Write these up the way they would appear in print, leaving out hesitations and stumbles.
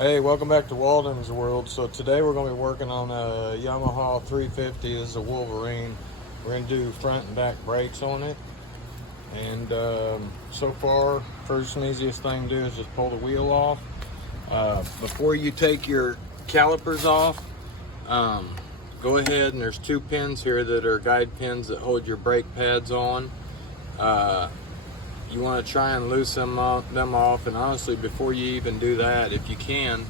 Hey, welcome back to Walden's World. So today we're going to be working on a Yamaha 350. This is a Wolverine. We're going to do front and back brakes on it. And so far, first and easiest thing to do is just pull the wheel off. Before you take your calipers off, go ahead and there's two pins here that are guide pins that hold your brake pads on. You want to try and loosen them off, and honestly, before you even do that, if you can,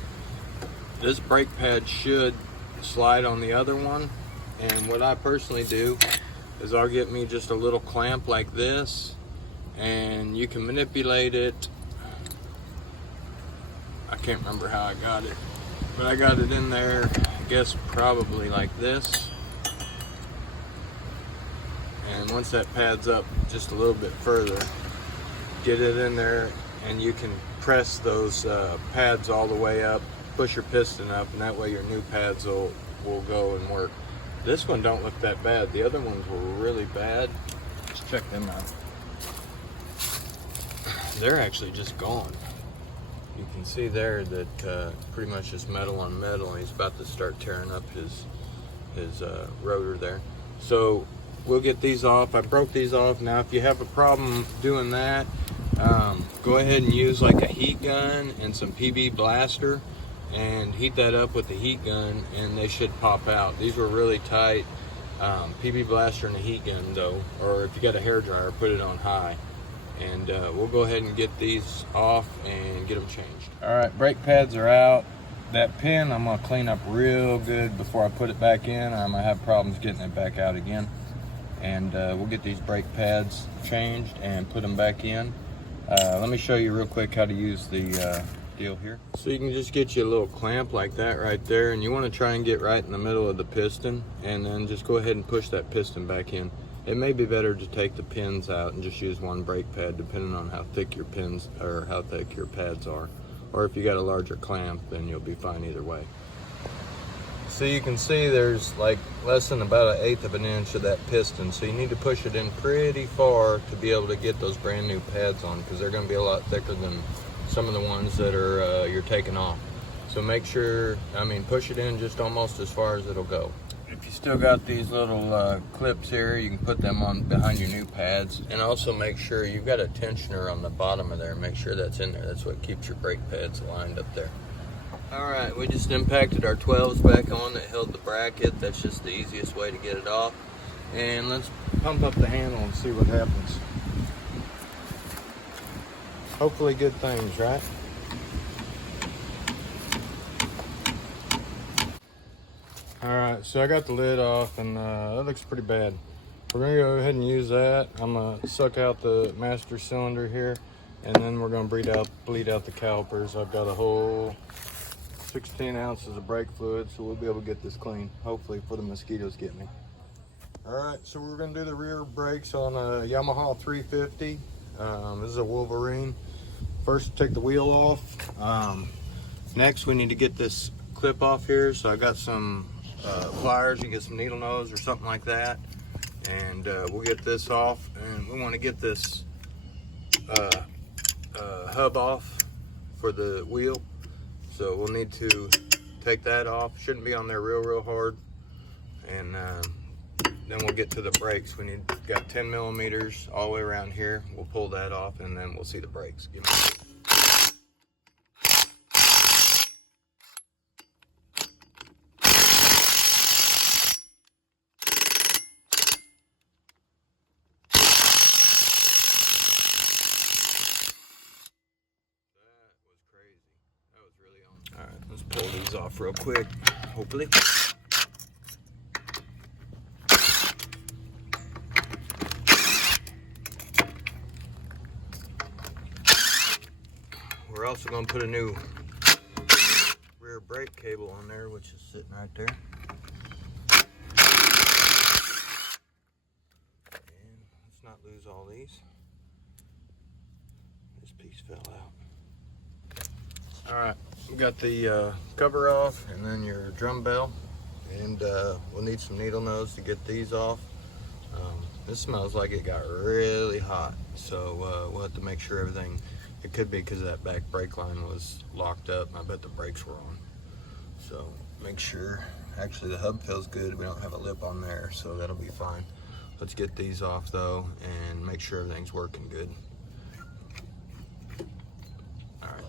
this brake pad should slide on the other one. And what I personally do is I'll get me just a little clamp like this, and you can manipulate it. I can't remember how I got it, but I got it in there, I guess probably like this. And once that pad's up just a little bit further, get it in there, and you can press those pads all the way up, push your piston up, and that way your new pads will go and work. This one don't look that bad. The other ones were really bad. Let's check them out. They're actually just gone. You can see there that pretty much just metal on metal, and he's about to start tearing up his rotor there. So we'll get these off. I broke these off. Now if you have a problem doing that, go ahead and use like a heat gun and some PB blaster and heat that up with the heat gun, and they should pop out. These were really tight. PB blaster and a heat gun though, or if you got a hair dryer, put it on high. And we'll go ahead and get these off and get them changed. All right, brake pads are out. That pin I'm gonna clean up real good before I put it back in, or I'm gonna have problems getting it back out again. And we'll get these brake pads changed and put them back in. Let me show you real quick how to use the deal here. So you can just get you a little clamp like that right there, and you want to try and get right in the middle of the piston, and then just go ahead and push that piston back in. It may be better to take the pins out and just use one brake pad, depending on how thick your pins or how thick your pads are. Or if you got a larger clamp, then you'll be fine either way. So you can see there's like less than about 1/8 of an inch of that piston. So you need to push it in pretty far to be able to get those brand new pads on, because they're going to be a lot thicker than some of the ones that are you're taking off. So make sure, push it in just almost as far as it'll go. If you still got these little clips here, you can put them on behind your new pads. And also make sure you've got a tensioner on the bottom of there. Make sure that's in there. That's what keeps your brake pads aligned up there. All right, we just impacted our 12s back on that held the bracket. That's just the easiest way to get it off. And let's pump up the handle and see what happens. Hopefully good things, right? All right, so I got the lid off, and that looks pretty bad. We're gonna go ahead and use that. I'm gonna suck out the master cylinder here, and then we're gonna bleed out the calipers. I've got a whole 16 ounces of brake fluid, so we'll be able to get this clean, hopefully, before the mosquitoes get me. All right, so we're gonna do the rear brakes on a Yamaha 350. This is a Wolverine. First, take the wheel off. Next, we need to get this clip off here. So I got some pliers. You can get some needle nose or something like that, and we'll get this off. And we want to get this hub off for the wheel. So we'll need to take that off. Shouldn't be on there real hard. And then we'll get to the brakes. Got 10 millimeters all the way around here. We'll pull that off, and then we'll see the brakes. All right, let's pull these off real quick, hopefully. We're also going to put a new rear brake cable on there, which is sitting right there. And let's not lose all these. This piece fell out. All right, we got the cover off, and then your drum bell, and we'll need some needle nose to get these off. This smells like it got really hot, so we'll have to make sure everything It could be because that back brake line was locked up. I bet the brakes were on. So make sure, actually the hub feels good. We don't have a lip on there, so that'll be fine. Let's get these off though and make sure everything's working good. All right.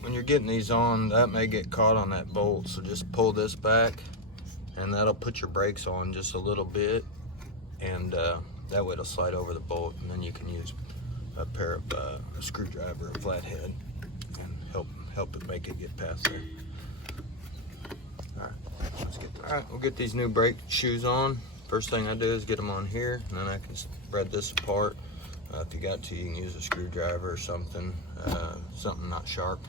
When you're getting these on, that may get caught on that bolt, so just pull this back and that'll put your brakes on just a little bit, and that way it'll slide over the bolt, and then you can use a pair of a screwdriver or flathead and help it make it get past there. All right, let's get that. All right, we'll get these new brake shoes on. First thing I do is get them on here, and then I can spread this apart. If you got to, you can use a screwdriver or something, something not sharp,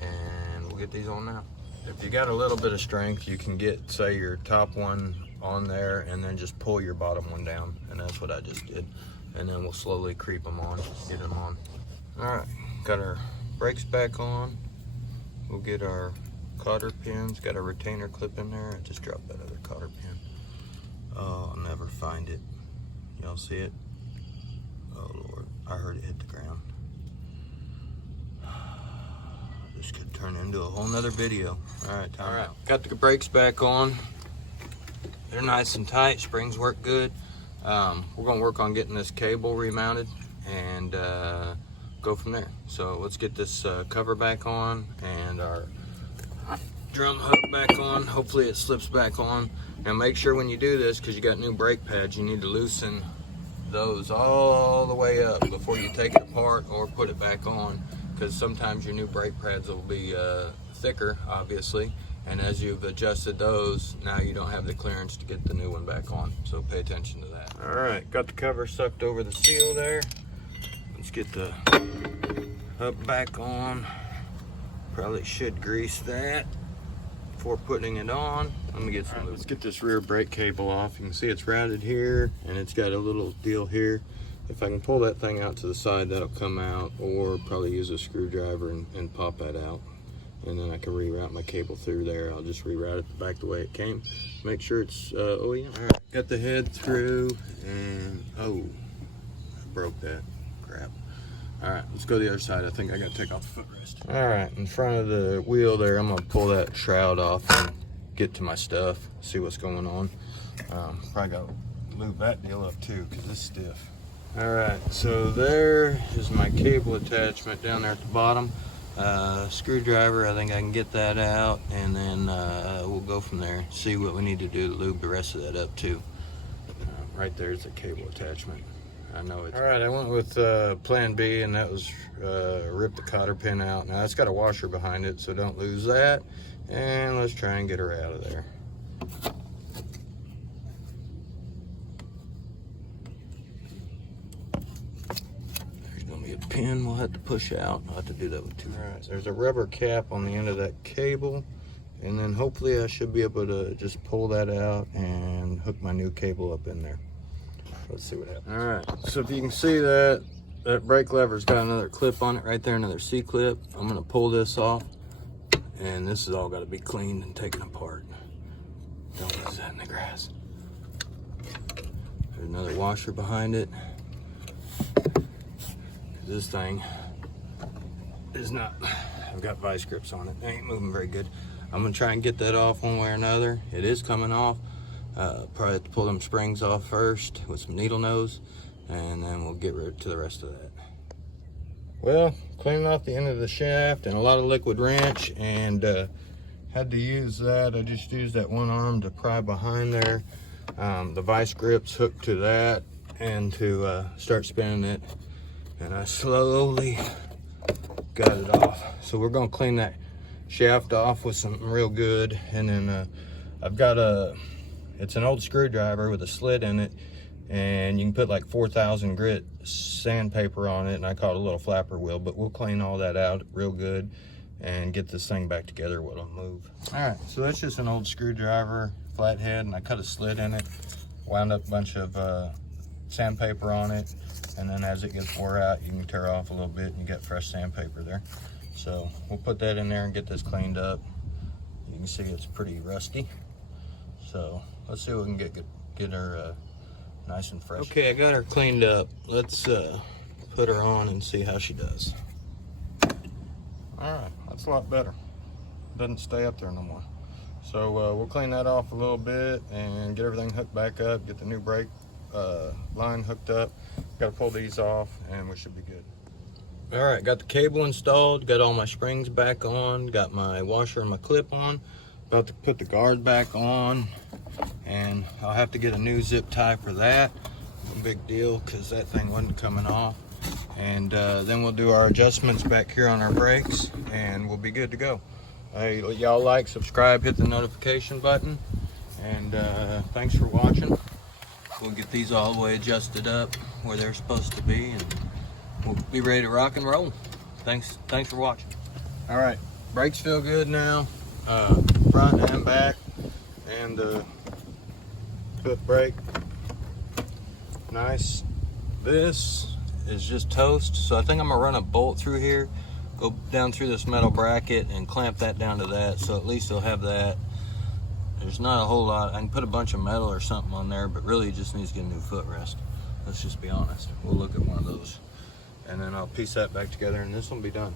and we'll get these on now. If you got a little bit of strength, you can get, say, your top one on there and then just pull your bottom one down, and that's what I just did. And then we'll slowly creep them on, get them on. All right, got our brakes back on. We'll get our cotter pins, got a retainer clip in there. I just dropped that other cotter pin. Oh, I'll never find it. Y'all see it? Oh Lord, I heard it hit the ground. This could turn into a whole nother video. All right, time out. Got the brakes back on. They're nice and tight, springs work good. We're gonna work on getting this cable remounted and go from there. So let's get this cover back on and our drum hook back on. Hopefully it slips back on. Now make sure when you do this, because you got new brake pads, you need to loosen those all the way up before you take it apart or put it back on, because sometimes your new brake pads will be thicker, obviously, and as you've adjusted those, now you don't have the clearance to get the new one back on, so pay attention to that. All right, got the cover sucked over the seal there. Let's get the hub back on. Probably should grease that before putting it on. Let me get some. Right, let's get this rear brake cable off. You can see it's routed here, and it's got a little deal here. If I can pull that thing out to the side, that'll come out, or probably use a screwdriver and pop that out. And then I can reroute my cable through there. I'll just reroute it back the way it came. Make sure it's, oh yeah. All right, got the head through, and oh, I broke that, crap. All right, let's go to the other side. I think I gotta take off the footrest. All right, in front of the wheel there, I'm gonna pull that shroud off and get to my stuff, see what's going on. Probably gotta move that deal up too, because it's stiff. All right, so there is my cable attachment down there at the bottom. Screwdriver, I think I can get that out, and then we'll go from there, see what we need to do to lube the rest of that up too. Right there's the cable attachment. I know it. All right, I went with plan B, and that was rip the cotter pin out. Now it's got a washer behind it, so don't lose that. And let's try and get her out of there. There's gonna be a pin we'll have to push out. I'll have to do that with two. All right, there's a rubber cap on the end of that cable, and then hopefully I should be able to just pull that out and hook my new cable up in there. Let's see what happens. All right, so if you can see that brake lever's got another clip on it right there, another C-clip. I'm gonna pull this off, and this has all gotta be cleaned and taken apart. Don't lose that in the grass. There's another washer behind it. This thing is not, I've got vice grips on it. They ain't moving very good. I'm gonna try and get that off one way or another. It is coming off. Probably have to pull them springs off first with some needle nose, and then we'll get rid to the rest of that. Well, cleaning off the end of the shaft and a lot of liquid wrench, and had to use that. I just used that one arm to pry behind there. The vice grips hooked to that and to start spinning it, and I slowly got it off. So we're gonna clean that shaft off with something real good, and then I've got it's an old screwdriver with a slit in it, and you can put like 4,000 grit sandpaper on it, and I call it a little flapper wheel, but we'll clean all that out real good and get this thing back together while it'll move. All right, so that's just an old screwdriver, flathead, and I cut a slit in it, wound up a bunch of sandpaper on it, and then as it gets wore out, you can tear off a little bit, and you got fresh sandpaper there. So we'll put that in there and get this cleaned up. You can see it's pretty rusty. So let's see if we can get her nice and fresh. Okay, I got her cleaned up. Let's put her on and see how she does. All right, that's a lot better. Doesn't stay up there no more. So we'll clean that off a little bit and get everything hooked back up, get the new brake line hooked up. Got to pull these off and we should be good. All right, got the cable installed, got all my springs back on, got my washer and my clip on. About to put the guard back on, and I'll have to get a new zip tie for that. No big deal, because that thing wasn't coming off. And then we'll do our adjustments back here on our brakes, and we'll be good to go. Hey, y'all like, subscribe, hit the notification button, and thanks for watching. We'll get these all the way adjusted up where they're supposed to be, and we'll be ready to rock and roll. Thanks for watching. All right, brakes feel good now, front and back, and the foot brake, nice. This is just toast, so I think I'm gonna run a bolt through here, go down through this metal bracket and clamp that down to that, so at least they'll have that. There's not a whole lot. I can put a bunch of metal or something on there, but really it just needs to get a new footrest. Let's just be honest. We'll look at one of those, and then I'll piece that back together, and this will be done.